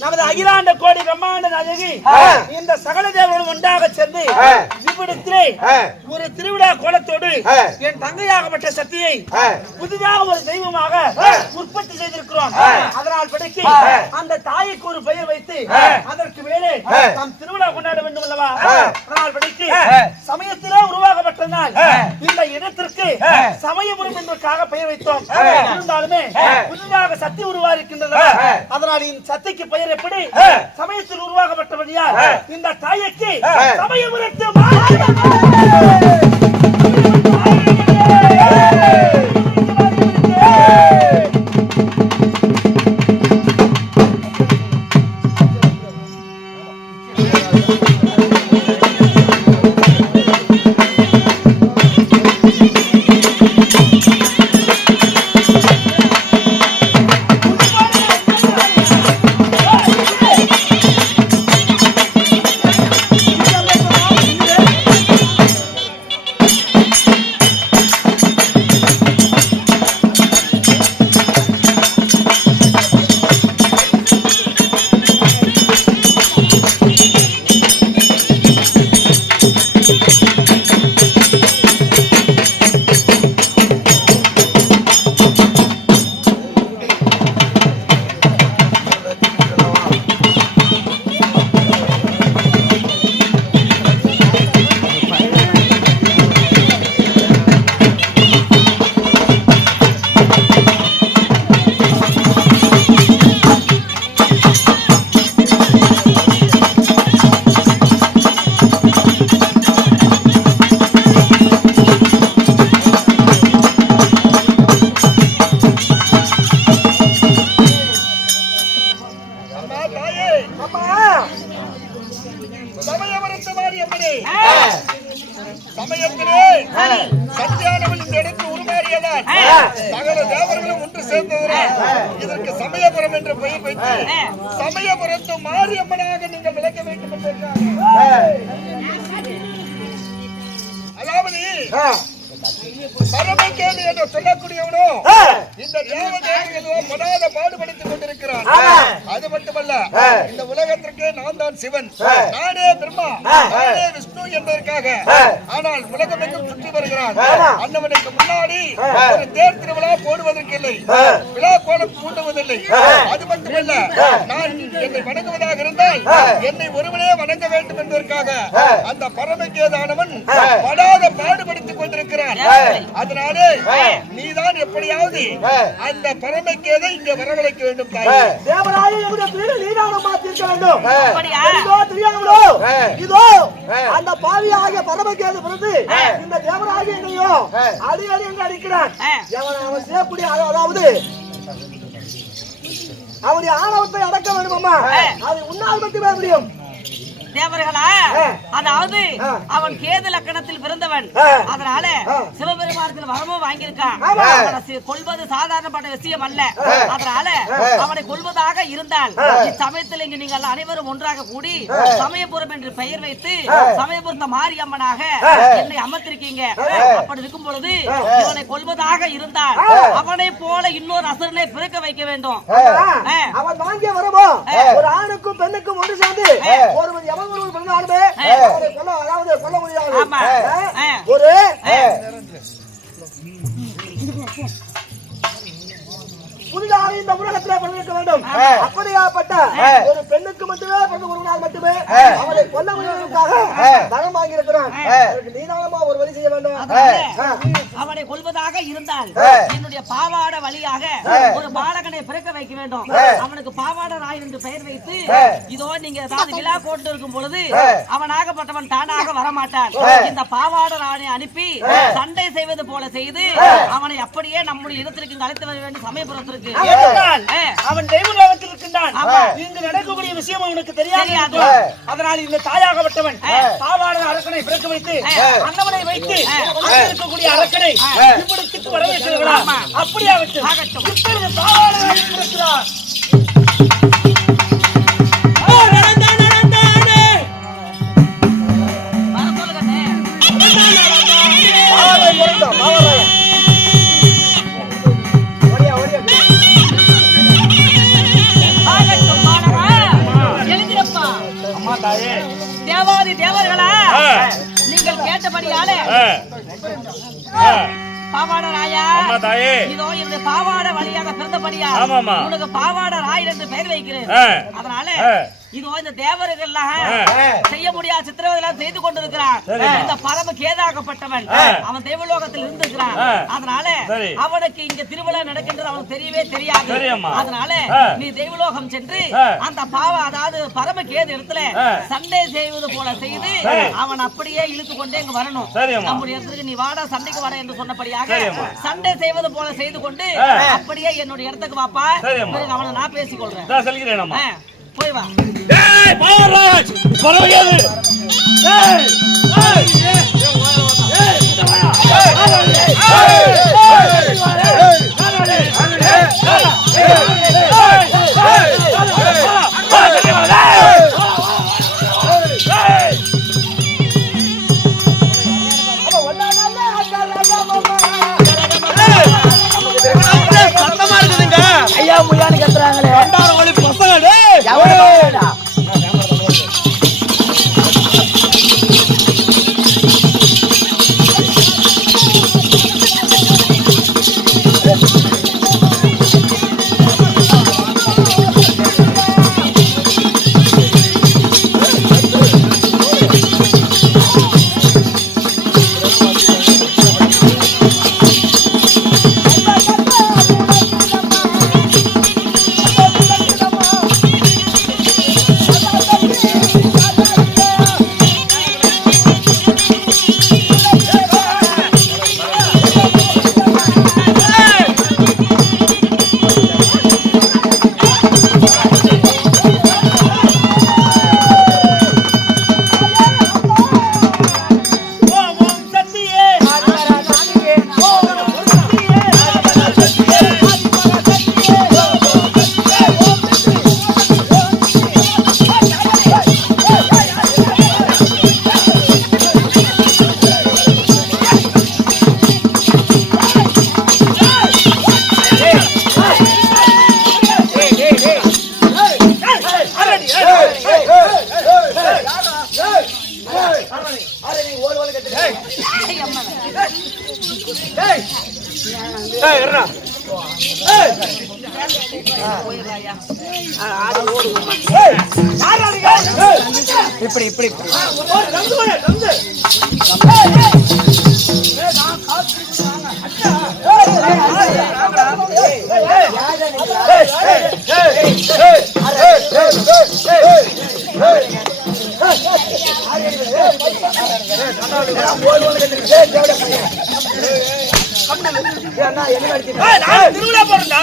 நமது அகிலாண்ட கோடி பிரம்மாண்ட நகரி இந்த சகல தேவர்களும் ஒன்றாக சென்று ஆ. ஒரு திருவிழா கோலத்தோடு. என் தங்கையாகப்பட்ட சக்தியை. புதிதாக ஒரு தெய்வமாக. உற்பத்தி செய்திருக்கிறோம். அதனால் படைக்கு. அந்த தாய்க்கு ஒரு பெயர் வைத்து. அதற்கு மேலே. நாம் திருவிழா கொண்டாட வேண்டும் அல்லவா. அதனால் படைக்கு. சமயத்திலே உருவாக்கப்பட்ட நாள். இந்த இடத்திற்கு. சமயபுரம் என்பதற்காக பெயர் வைத்தோம். இருந்தாலுமே. புதிதாக சக்தி உருவாகிருக்கின்றது ஆ. அதனால் இந்த சக்திக்கு பெயர் எப்படி. சமயத்தில் உருவாக்கப்பட்டபடியால். இந்த தாய்க்கு. சமயபுரத்து அம்மா நான் சிவன். நானே பிரம்மா. நானே விஷ்ணு என்பதற்காக. ஆனால் உலகமெங்கும் சுற்றி வருகிறான். அன்னவனுக்கு முன்னாடி ஒரு தேர் திருவிழா போடுவதற்கு இல்லை விழா கோலம் பூண்டுவதில்லை. அது மட்டுமல்ல நான் என்னை வணங்குவதாக இருந்தால் என்னை ஒருவனே வணங்க வேண்டும் என்பதற்காக அந்த பரமகேதானவன் படாத பாடுபடுத்திக் கொண்டிருக்கிறான். அதனாலே நீதான் எப்படியாவது அந்த பரமக்கேதை இங்க வரவழைக்க வேண்டும் தாயே? இதோ. அந்த பாவியாக பரமகேது பிறந்து இந்த தேவராஜ எங்களையோ அடி அடி எங்க அடிக்கிறான். அவன் அவன் செய்யக்கூடிய அத- அதாவது அவருடைய ஆணவத்தை அடக்க வேண்டுமாமா ஆ. அது உன்னால் மட்டுமே முடியும் தேவர்களா. அதாவது. அவன் கேது லக்கணத்தில் பிறந்தவன். அதனால. சிவபெருமானத்தில் வரமும் வாங்கியிருக்கான். கொல்வது சாதாரணப்பட்ட விஷயம் அல்ல. அதனால அவனை கொல்வதாக இருந்தால் இச்சமயத்தில் இங்கு நீங்கள் அனைவரும் ஒன்றாக கூடி சமயபுரம் என்று பெயர் வைத்து சமயபுரத்த மாரியம்மனாக என்னை அமர்த்திருக்கீங்க. அப்படி இருக்கும் பொழுது இவனை கொல்வதாக இருந்தால் அவனை போல இன்னொரு அசுரனை பிறக்க வைக்க வேண்டும். அவன் வாங்கிய வரமோ ஒரு ஆணுக்கும் பெண்ணுக்கும் ஒன்று சேர்ந்து ஒருவன் ஒரு புதிதாக இந்த உலகத்திலே பிறந்திருக்க வேண்டும். அப்படியாப்பட்ட ஒரு பெண்ணுக்கு மட்டுமே பிறந்த ஒரு நாள் மட்டுமே அவனை கொல்ல முடிவதற்காக வரம் வாங்கியிருக்கிறான். அதற்கு நீதானமா ஒரு வழி செய்ய வேண்டும். அவனை கொல்வதாக இருந்தால் என்னுடைய பாவாட வழியாக ஒரு பாலகனை பிறக்க வைக்க வேண்டும். அவனுக்கு பாவாட ராய் என்று பெயர் வைத்து இதோ நீங்க ஏதாவது விழா போட்டு இருக்கும் பொழுது அவனாகப்பட்டவன் தானாக வரமாட்டான். இந்த பாவாட ராணை அனுப்பி சண்டை செய்வது போல செய்து அவனை அப்படியே நம்முடைய இடத்திற்கு அழைத்து வர வேண்டும் சமயபுரத்திற்கு. அவன் தெய்வ லோகத்தில் இருக்கின்றான். இங்கு நடக்கக்கூடிய விஷயம் அவனுக்கு தெரியாது. அதனால் இந்த தாயாகப்பட்டவன் பாவாட அரக்கனை பிறக்க வைத்து அன்னவனை வைத்து இருக்கக்கூடிய அரக்கனை இவ்விடத்துக்கு வரவேற்கிறான் அப்படியாகட்டும். ஆகட்டும். இப்பொழுது தாயே இதோ என்னுடைய பாவாட வழியாக பிறந்தபடியா ஆமாமா. உனக்கு பாவாட ராய் என்று பெயர் வைக்கிறேன். அதனால. இதோ இந்த தேவர்கள்லாம். செய்ய முடியாத சித்திரவதைலாம் செய்து கொண்டிருக்கிறான். இந்த பரம கேதாகப்பட்டவன். அவன் தேவலோகத்தில் இருந்திருக்கிறான். அதனால. அவனுக்கு இங்க திருவிழா நடக்கின்றது அவனுக்கு தெரியவே தெரியாது. அதனால. நீ தெய்வலோகம் சென்று. அந்த பாவ அதாவது பரம கேது இடத்துல. சண்டை செய்வது போல செய்து. அவன் அப்படியே இழுத்து கொண்டே இங்க வரணும். நம்முடைய இடத்துக்கு நீ வாடா சண்டைக்கு வர என்று சொன்னபடியாக. சண்டை செய்வது போல செய்து கொண்டு. அப்படியே என்னுடைய இடத்துக்கு வாப்பா அவனை நான் பேசிக்கொள்றேன் போய் வா ஏய் பாவராஜ் பரவாயில்லை ஏய் ஏய் ஏய் இந்த வாயா ஏய் சத்தமா திருவிழா போறா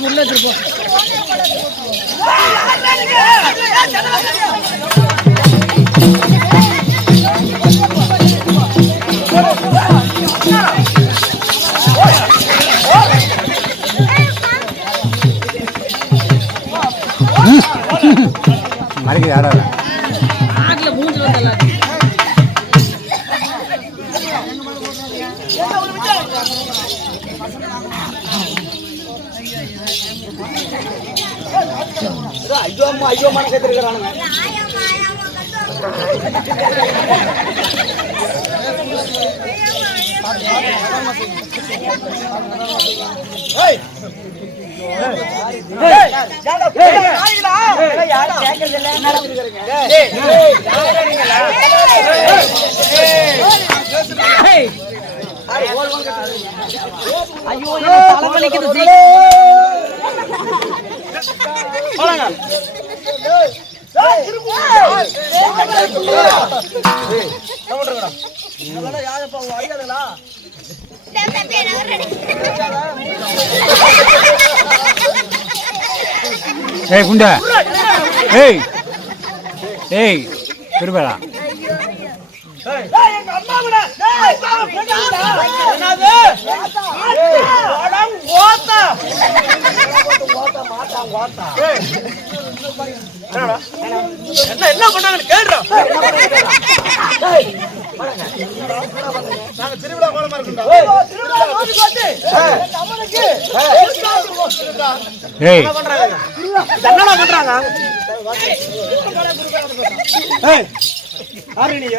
உள்ள வச்சிருப்போம் மறைக்க யாரும் அம்மா ஐயோ அம்மா சேர்த்துருக்கிறானுங்க ஐயோ எனக்கு தலைவலிக்குது சீ. ஏய் குண்டா. ஏய். ஏய் திருப்பலா என்ன என்ன பண்ணாங்கன்னு கேடுறோம் நாங்க திருவிழா கோலமா இருக்கோம்டா. ஏய் என்னடா பண்றாங்க? நீங்க?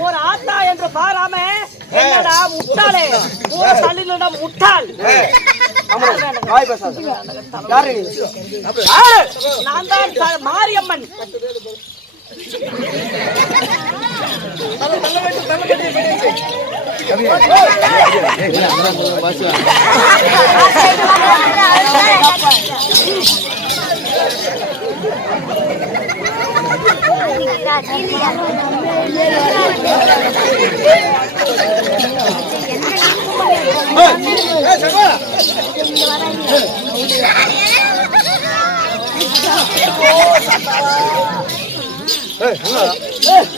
ஒரு ஆத்தா என்று பாராம என்னடா முட்டாளே ஊர தள்ளிலடா முட்டாள் நான் தான் மாரியம்மன்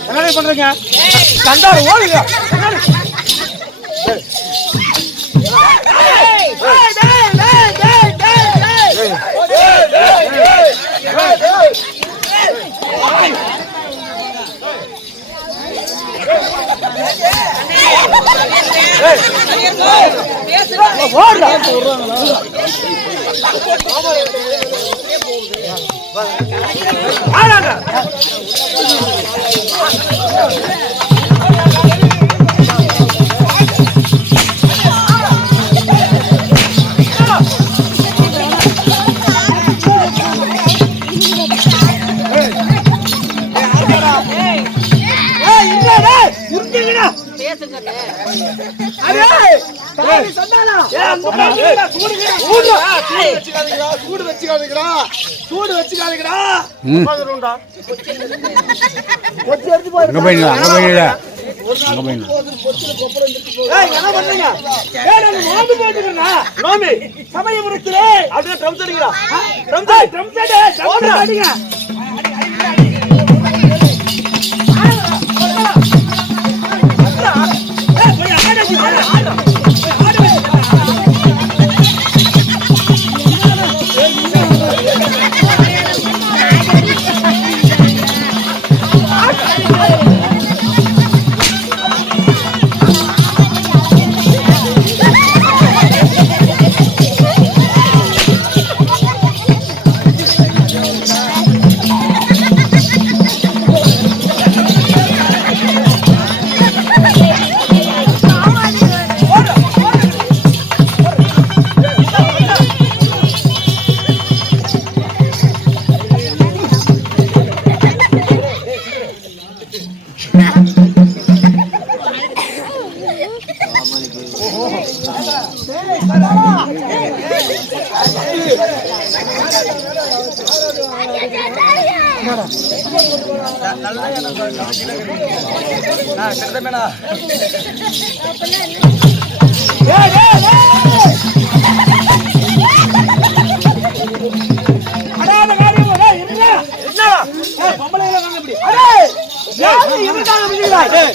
என்ன பண்றீங்க? கண்டாரு ஓடுங்க. பேசுங்க சூடு வச்சுக்காதீங்கடா சூடு உட்காந்துருண்டா அங்கே போயிடல அங்கே போயிடல அங்கே போயிடல ஏய் என்ன பண்றீங்க? ஏய் நாங்க நோம்பி போட்டுக்கறனா நோம்பி சமயபுரத்திலே அப்படியே ட்ரம் அடிங்கடா ட்ரம் ட்ரம் செட் ட்ரம் அடிங்க பொம்பளைங்கள வாங்க இப்படி. அடே, யாரு எதுக்காக விழுகிறாய்? ஏய்,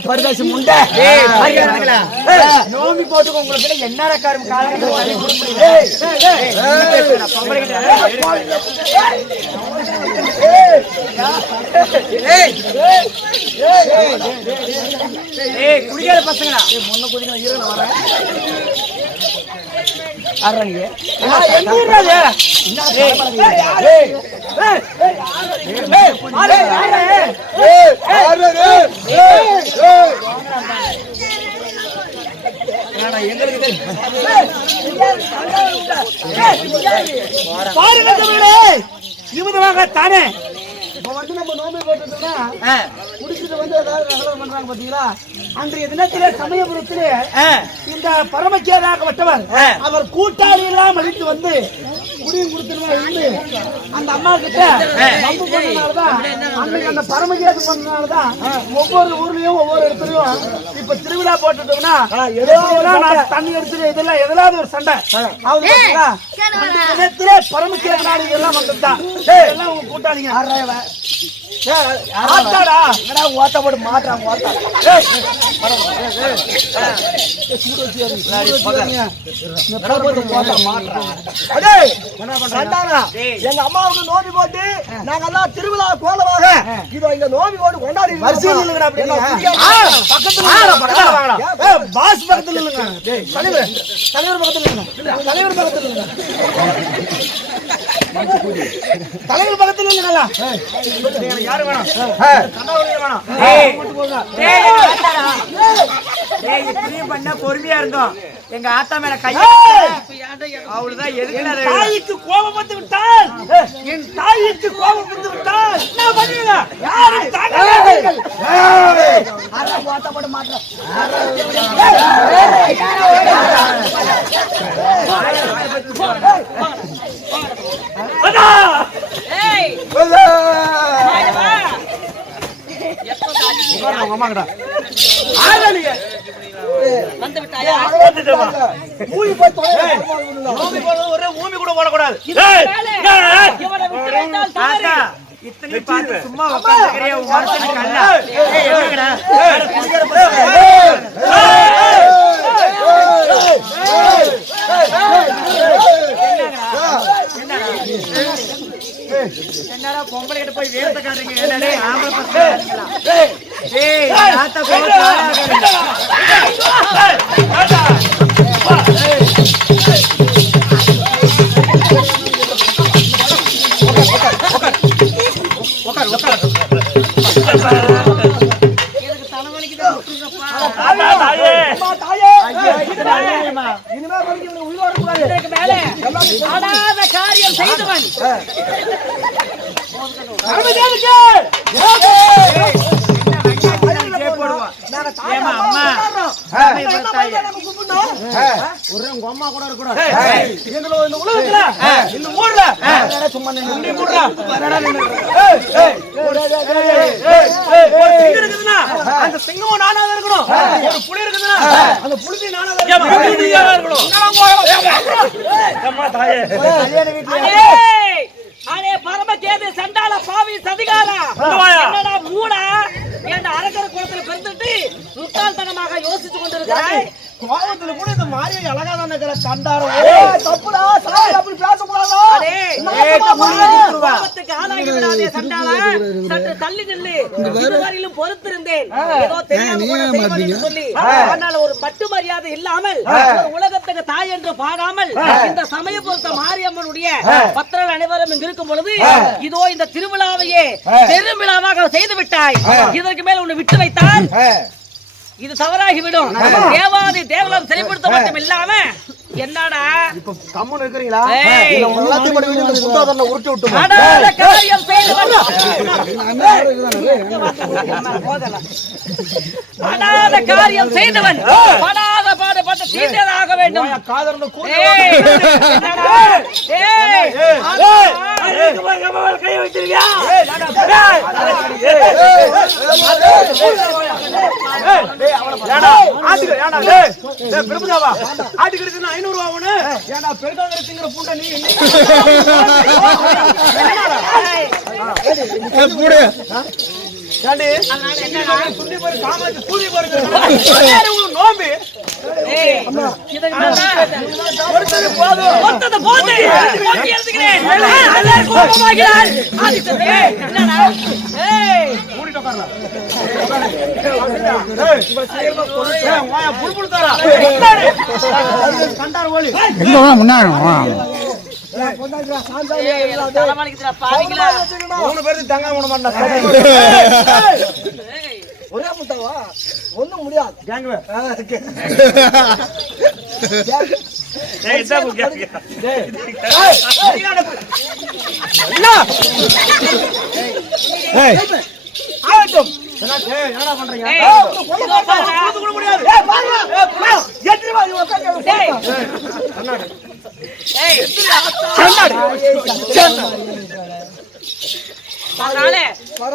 பரிதாசி முண்டை நோம்பி போட்டுக்கோ உங்களுக்கு என்ன காரம் குடிக்காத பசங்களா முன்ன ஈரல வரேன் பாருங்க இவங்க தானே. இப்ப வந்து நம்ம நோம்பி போட்டுட்டோம்னா குடிச்சிட்டு வந்து ஏதாவது கலவரம் பண்றாங்க பாத்தீங்களா? அன்றைய தினத்திலே சமயபுரத்திலே இந்த பரமக்கேதாகப்பட்டவர் அவர் கூட்டாளி எல்லாம் அழித்து வந்து குடியும் கொடுத்துருவா இருந்து அந்த அம்மா கிட்ட வம்பு பண்ணனாலதான் அன்னைக்கு அந்த பரமகேது பண்ணனாலதான் ஒவ்வொரு ஊர்லயும் ஒவ்வொரு இடத்துலயும் இப்ப திருவிழா போட்டுட்டோம்னா நான் தண்ணி எடுத்துட்டு இதெல்லாம் எதெல்லாம் ஒரு சண்டை. அவங்க பரமக்கேது நாடு எல்லாம் வந்துட்டான் எல்லாம் கூட்டாளிங்க. ஆத்தாடா. ஓட்ட போட்டு மாட்டாங்க ஓட்டா. அடே சண்டானா எங்க அம்மாவுக்கு நோம்பி போட்டு நாங்க எல்லாம் திருவிழா கோலமாக இதோ இங்க நோம்பி போட்டு கொண்டாடி பாஸ் பக்கத்துல இல்லைங்க தலைவர் தலைவர் பக்கத்துல இல்லைங்க தலைவர் பக்கத்துல இல்லைங்க தலைவர் பக்கத்துல இல்லைங்களா யாரு வேணும் போதும். பொறுமையா இருந்தோம் எங்க ஆத்தா மேல கை அவ்வளவுதான் எதுக்குடா என் தாய்க்கு கோபம் வந்து விட்டால் என் தாய்க்கு கோபம் வந்து விட்டால் யாரும் வந்து விட்டாயா மூவி போய் தொலை நோம்பி போடுறது ஒரே ஊமி கூட போடக்கூடாது மேலே இவனை விட்டு வைத்தால் தவறு. இத்தனை பார்த்து சும்மா உட்காந்துக்கிறிய உன் மனசுல கல்லா ஏய், என்னங்கடா என்னடா என்னடா பொம்பளை கிட்ட போய் வேலை காட்டுறீங்க என்னடா ஆம்பளை பசங்க ஏய் ஆத்தா கோவம் அடே அடே பரமகேது சண்டால பாவி சதிகாரா. என்னடா? மூடா? என்ற அரக்கர குளத்துல பிறந்துட்டு முட்டாள்தனமாக யோசிச்சு கொண்டிருக்கிறாய்? கோபத்துல கூட இந்த மாதிரி அழகா தான் இருக்கிற கண்டாரம் ஏய், தப்புடா சாமி அப்படி பேசக்கூடாது தள்ளி நில்லு. இதுவரையிலும் பொறுத்திருந்தேன். ஏதோ தெரியாம கூட செய்வன் என்று சொல்லி. ஆனால் ஒரு பட்டு மரியாதை இல்லாமல் ஒரு உலகத்துக்கு தாய் என்று பாடாமல் இந்த சமய மாரியம்மனுடைய பத்திரர்கள் அனைவரும் இங்கு இருக்கும் பொழுது இதோ இந்த திருவிழாவையே பெருவிழாவாக செய்து விட்டாய் இதற்கு மேல் உன்னை விட்டு வைத்தால் இது தவறாகிவிடும். தேவாதி தேவலம் செயல்படுத்த மட்டும் இல்லாம என்னடா? இப்ப கம்முன்னு இருக்கிறீங்களா? எல்லாத்தையும் கொண்டு போய் இந்த புத்தாதரில் உருட்டி அடாத காரியம் செய்தவன் காரியம் செய்தவன். படாத பாடுபட்டு தீர்ந்ததாக வேண்டும். காதர்ல கூடி ஏய், என்னடா? ஏய், கை வச்சிருக்கியா ஆட்டுக்கு ஏடா டேய் டேய் பிரபுதாவா ஆட்டுக்கு எடுத்துனா 500 ரூபாய் அவனு ஏடா பெருக்காங்க திங்கிற பூண்ட நீ ஏண்டி சுண்டி பாரு காமாச்சு கூதி பாரு உங்களுக்கு நோம்பி ஒருத்தது போதும் போது ஏய் மூடிட்டு உட்கார்றா ஏய் இவ சீக்கிரமா சொல்லு ஏய் எங்க வா முன்னாடி வா. ஏய் மாட்டேன். ஏய் ஒண்ணும் முடியாது. கேங்குவே ஆகட்டும் ஏய் என்னடா பண்றீங்க ஏய். இதோ பாருடா. அதனால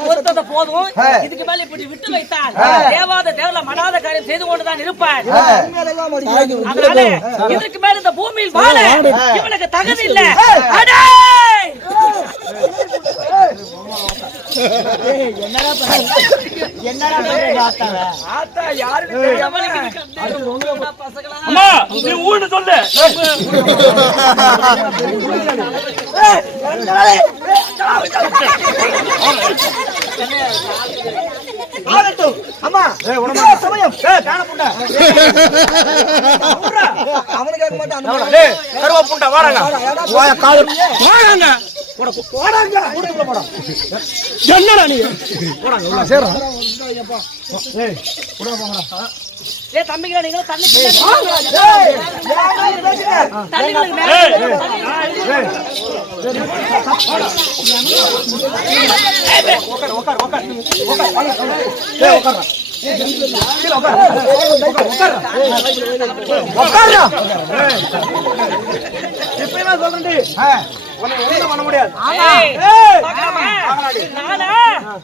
பொறுத்தது போதும். இதுக்கு மேல இப்படி விட்டு வைத்தால் தேவாத தேவல மனாத காரியம் செய்து கொண்டுதான் இருப்பார். அதனால இதற்கு மேல இந்த பூமியில் வாழ இவனுக்கு தகுதி இல்ல. சொல்லு. ஆகட்டும் அம்மா சமயம் ஏய் காண புண்டா அவனுக்கு கேட்க மாட்டான் கருவா புண்டா வாடாங்க வாடாங்க என்னடா நீ போடாங்க சேரா ஏய் போங்கடா பேசுற? தள்ளிங்களுக்கு மேல தள்ளி. ஏய் உட்கார் உட்கார் உட்கார் உட்கார் இப்ப சொல்றேன் உன்னை ஒண்ணும் பண்ண முடியாது ஏய், ஏய் பார்க்கலாமா? நானா?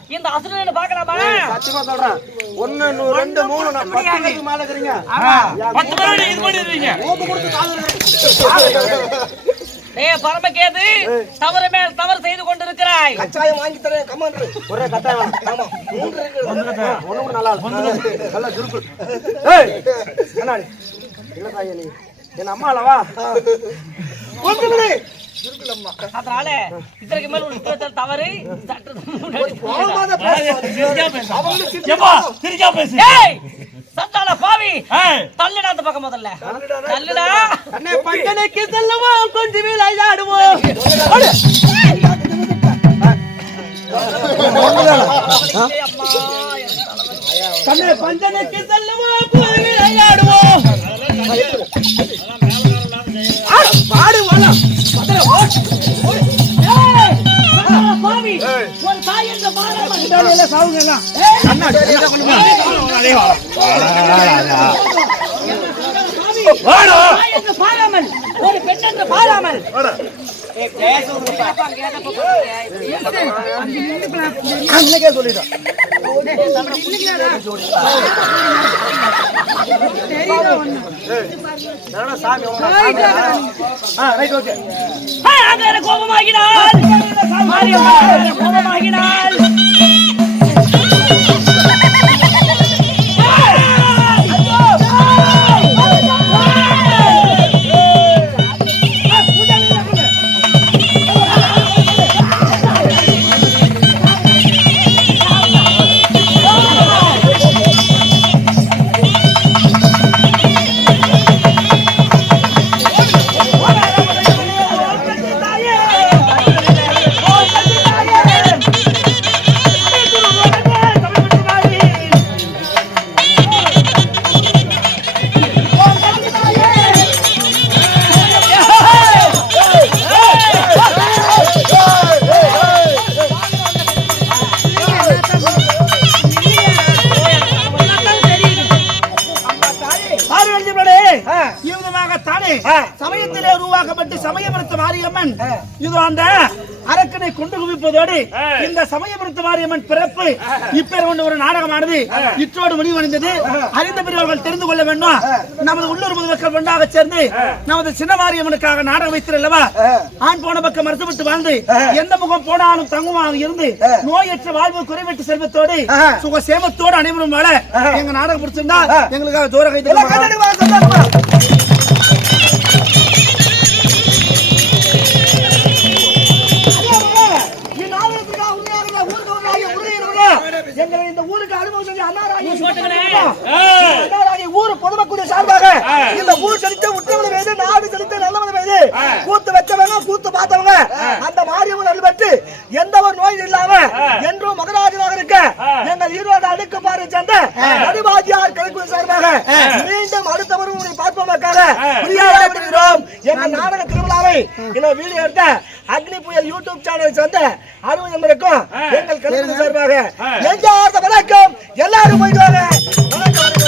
இந்த அசுரனை பார்க்கலாமா? சத்தியமா சொல்றேன் ஒண்ணு நூ- ரெண்டு மூணு நான் பத்து மேல இருக்கிறீங்க பத்து இது பண்ணிடுறீங்க ஏய், பரமகேது, தவறு மேல் தவறு செய்து கொண்டிருக்கிறாய். கச்சாயம் வாங்கி தரேன் கமாண்டர் ஒரே கட்டாயம் ஆமா. மூன்று இருக்கு. ஒண்ணு கூட நல்லா. நல்லா சுருக்கு. ஏய். என்னடி இல்ல தாயே நீ. என் அம்மா அல்லவா ஒன்றுங்களே அதனால இதற்கு மேல் ஒரு குற்றத்தில் தவறு. சற்று சண்டாள பாவி. தள்ளுடா அந்த பக்கம் முதல்ல. தள்ளுடா அண்ணே பஞ்சனைக்கு செல்லுவோம் கொஞ்சம் விளையாடுவோம். கண்ணே பஞ்சனைக்கு செல்லுவோம் கொஞ்சம் விளையாடுவோம். பாடு பாவி. ஒரு தாய் என்ற சாவுங்க அண்ணா பாராமல் ஒரு பெண் பாராமல் அன்னைக்கே சொல்லிட்டேன் என்னடா சாமி சமயபுரத்து மாரியம்மன் பிறப்பு. இப்பேர் கொண்ட ஒரு நாடகமானது இற்றோடு முடிவடைந்தது. அறிந்த பிரிவுகள் தெரிந்து கொள்ள வேண்டும்? நமது உள்ளூர் பொதுமக்கள் ஒன்றாக சேர்ந்து நமது சின்ன மாரியம்மனுக்காக நாடகம் வைத்திருல்லவா ஆண் போன பக்கம் மறுத்துவிட்டு வாழ்ந்து எந்த முகம் போனாலும் தங்குமாக இருந்து நோயற்ற வாழ்வு குறைவற்ற செல்வத்தோடு சுக சேமத்தோடு அனைவரும் வாழ எங்க நாடகம் பிடிச்சிருந்தா எங்களுக்காக தூர கைது ஊர் பொதுமக்களுடைய சார்பாக இந்த ஊர் செழித்த உற்றவளை மீது நாடு செழித்த நல்லவனை மீது கூத்து வச்சவங்க கூத்து பார்த்தவங்க அந்த மாரியம்மன் பெற்று எந்த ஒரு நோயும் இல்லாம என்றும் மகராஜனாக இருக்க எங்கள் ஈரோடு அடுக்கு பாறை சேர்ந்த நடிவாஜியார் கலைக்குழு சார்பாக மீண்டும் அடுத்த வருவங்களை பார்ப்பதற்காக பிரியாவிடுகிறோம் எங்கள் நாடக திருவிழாவை இந்த வீடியோ எடுத்த அக்னி புயல் யூடியூப் சேனல் சேர்ந்த அறுபது நம்பருக்கும் எங்கள் கலைக்குழு சார்பாக எங்க வணக்கம். எல்லாரும் போயிட்டு வாங்க.